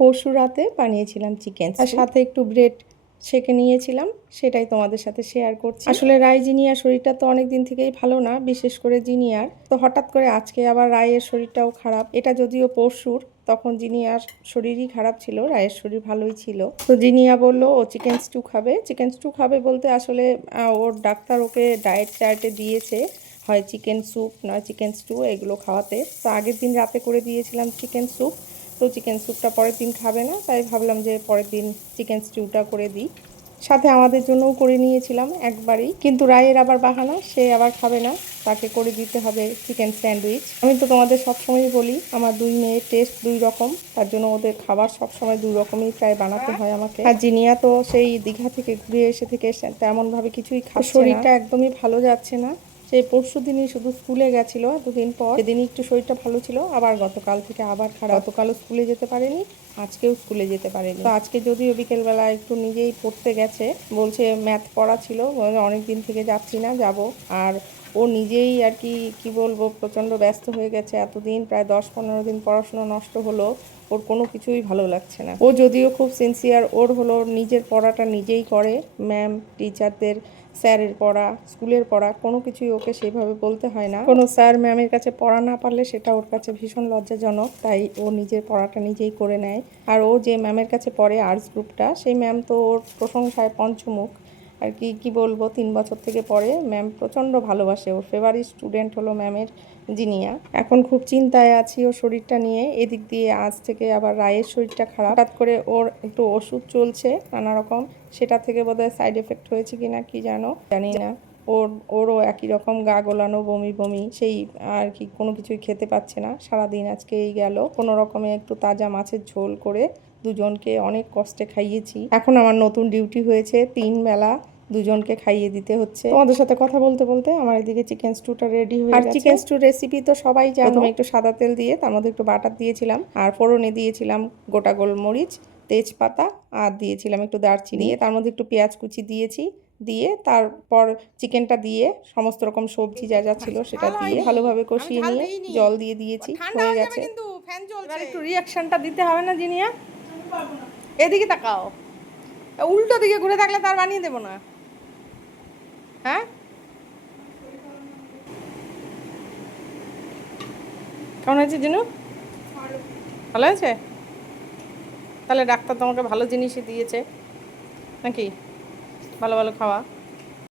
পরশু রাতে বানিয়েছিলাম চিকেন, আর সাথে একটু ব্রেড সেঁকে নিয়েছিলাম, সেটাই তোমাদের সাথে শেয়ার করছি। আসলে রায় জিনিয়ার শরীরটা তো অনেক দিন থেকেই ভালো না, বিশেষ করে জিনিয়ার। তো হঠাৎ করে আজকে আবার রায়ের শরীরটাও খারাপ। এটা যদিও পরশুর, তখন জিনিয়ার শরীরই খারাপ ছিল, রায়ের শরীর ভালোই ছিল। তো জিনিয়া বলল ও চিকেন স্টু খাবে। চিকেন স্টু খাবে বলতে আসলে ওর ডাক্তার ওকে ডায়েট চার্টে দিয়েছে হয় চিকেন স্যুপ নয় চিকেন স্টু, এগুলো খাওয়াতে। তো আগের দিন রাতে করে দিয়েছিলাম চিকেন স্যুপ, তো চিকেন স্যুপটা পরের দিন খাবে না, তাই ভাবলাম যে পরের দিন চিকেন স্টিউটা করে দিই। সাথে আমাদের জন্যও করে নিয়েছিলাম একবারই, কিন্তু রায়ের আবার বাহানা, সে আবার খাবে না, তাকে করে দিতে হবে চিকেন স্যান্ডউইচ। আমি তো তোমাদের সবসময়ই বলি আমার দুই মেয়ের টেস্ট দুই রকম, তার জন্য ওদের খাবার সবসময় দুই রকমই প্রায় বানাতে হয় আমাকে। আর জিনিয়া তো সেই দীঘা থেকে ঘুরে এসে থেকে তেমনভাবে কিছুই খাচ্ছে না, শরীরটা একদমই ভালো যাচ্ছে না। সেই পরশু দিনই শুধু স্কুলে গেছিল দুদিন পর, সেদিনই একটু শরীরটা ভালো ছিল, আবার গতকাল থেকে আবার খারাপ। গতকালও স্কুলে যেতে পারেনি, আজকেও স্কুলে যেতে পারেনি। তো আজকে যদিও বিকেলবেলা একটু নিজেই পড়তে গেছে, বলছে ম্যাথ পড়া ছিল, অনেক দিন থেকে যাচ্ছি না, যাব। আর ও নিজেই আর কি বলবো, প্রচণ্ড ব্যস্ত হয়ে গেছে। এতদিন প্রায় 10-15 দিন পড়াশোনা নষ্ট হলো, ওর কোনো কিছুই ভালো লাগছে না। ও যদিও খুব সিনসিয়ার, ওর হলো নিজের পড়াটা নিজেই করে, ম্যাম টিচারদের স্যারের পড়া স্কুলের পড়া কোনো কিছুই ওকে সেভাবে বলতে হয় না। কোনো স্যার ম্যামের কাছে পড়া না পারলে সেটা ওর কাছে ভীষণ লজ্জাজনক, তাই ও নিজের পড়াটা নিজেই করে নেয়। আর ও যে ম্যামের কাছে পড়ে আর্টস গ্রুপটা, সেই ম্যাম তো ওর প্রশংসায় পঞ্চমুখ। আর কি বলবো, 3 বছর থেকে পড়ে, ম্যাম প্রচণ্ড ভালোবাসে, ওর ফেভারিট স্টুডেন্ট হলো ম্যামের জিনিয়া। এখন খুব চিন্তায় আছি ওর শরীরটা নিয়ে। এদিক দিয়ে আজ থেকে আবার রায়ের শরীরটা খারাপ, হঠাৎ করে ওর একটু ওষুধ চলছে নানা রকম, সেটা থেকে বোধহয় সাইড এফেক্ট হয়েছে কিনা কি জানি না। ওরও একই রকম গা গোলানো, বমি বমি, সেই আর কি কোনো কিছুই খেতে পাচ্ছে না। সারাদিন আজকে এই গেল, কোনো রকমে একটু তাজা মাছের ঝোল করে দুজনকে অনেক কষ্টে খাইয়েছি। এখন আমার নতুন ডিউটি হয়েছে, 3 বেলা দুজনকে খাইয়ে দিতে হচ্ছে। তোমাদের সাথে কথা বলতে বলতে আমার এদিকে চিকেন স্টুটা রেডি হয়ে গেছে। আর চিকেন স্টুর রেসিপি তো সবাই জানো। প্রথমে একটু সাদা তেল দিয়ে তার মধ্যে একটু বাটার দিয়েছিলাম, আর ফোড়নে দিয়েছিলাম গোটা গোলমরিচ, তেজপাতা, আর দিয়েছিলাম একটু দারচিনি, দিয়ে তার মধ্যে একটু পেঁয়াজ কুচি দিয়েছি, দিয়ে তারপর চিকেনটা দিয়ে সমস্ত রকম সবজি যা যা ছিল সেটা দিয়ে ভালোভাবে কষিয়ে নিয়ে জল দিয়ে দিয়েছি, হয়ে গেছে। কিন্তু ফ্যান চলছে, একটু রিঅ্যাকশনটা দিতে হবে না জিনিয়া? এদিকে তাকাও, উল্টো দিকে ঘুরে থাকলে তার বানিয়ে দেবো না। হ্যাঁ, কেমন হয়েছে জিনু? ভালো হয়েছে? তাহলে ডাক্তার তোমাকে ভালো জিনিসই দিয়েছে নাকি? ভালো ভালো খাওয়া।